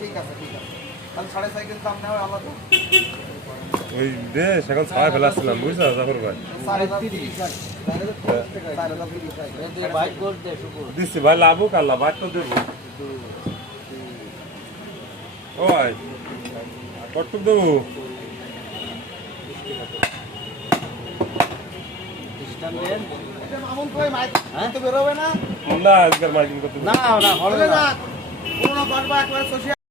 ঠিক আছে তাহলে 6.5 কেজি দাম নেওয়া আলাদা ওই বেশ এখন ছাড়া ফেলাচ্ছিলাম বুঝছো জাফর ভাই দিচ্ছি ভাই লাভও কাল্লা ভাই তো দেবো ও ভাই কত দেবো না আজকের মাইকিং করতে না না হলে না পুরোনো করবা একবার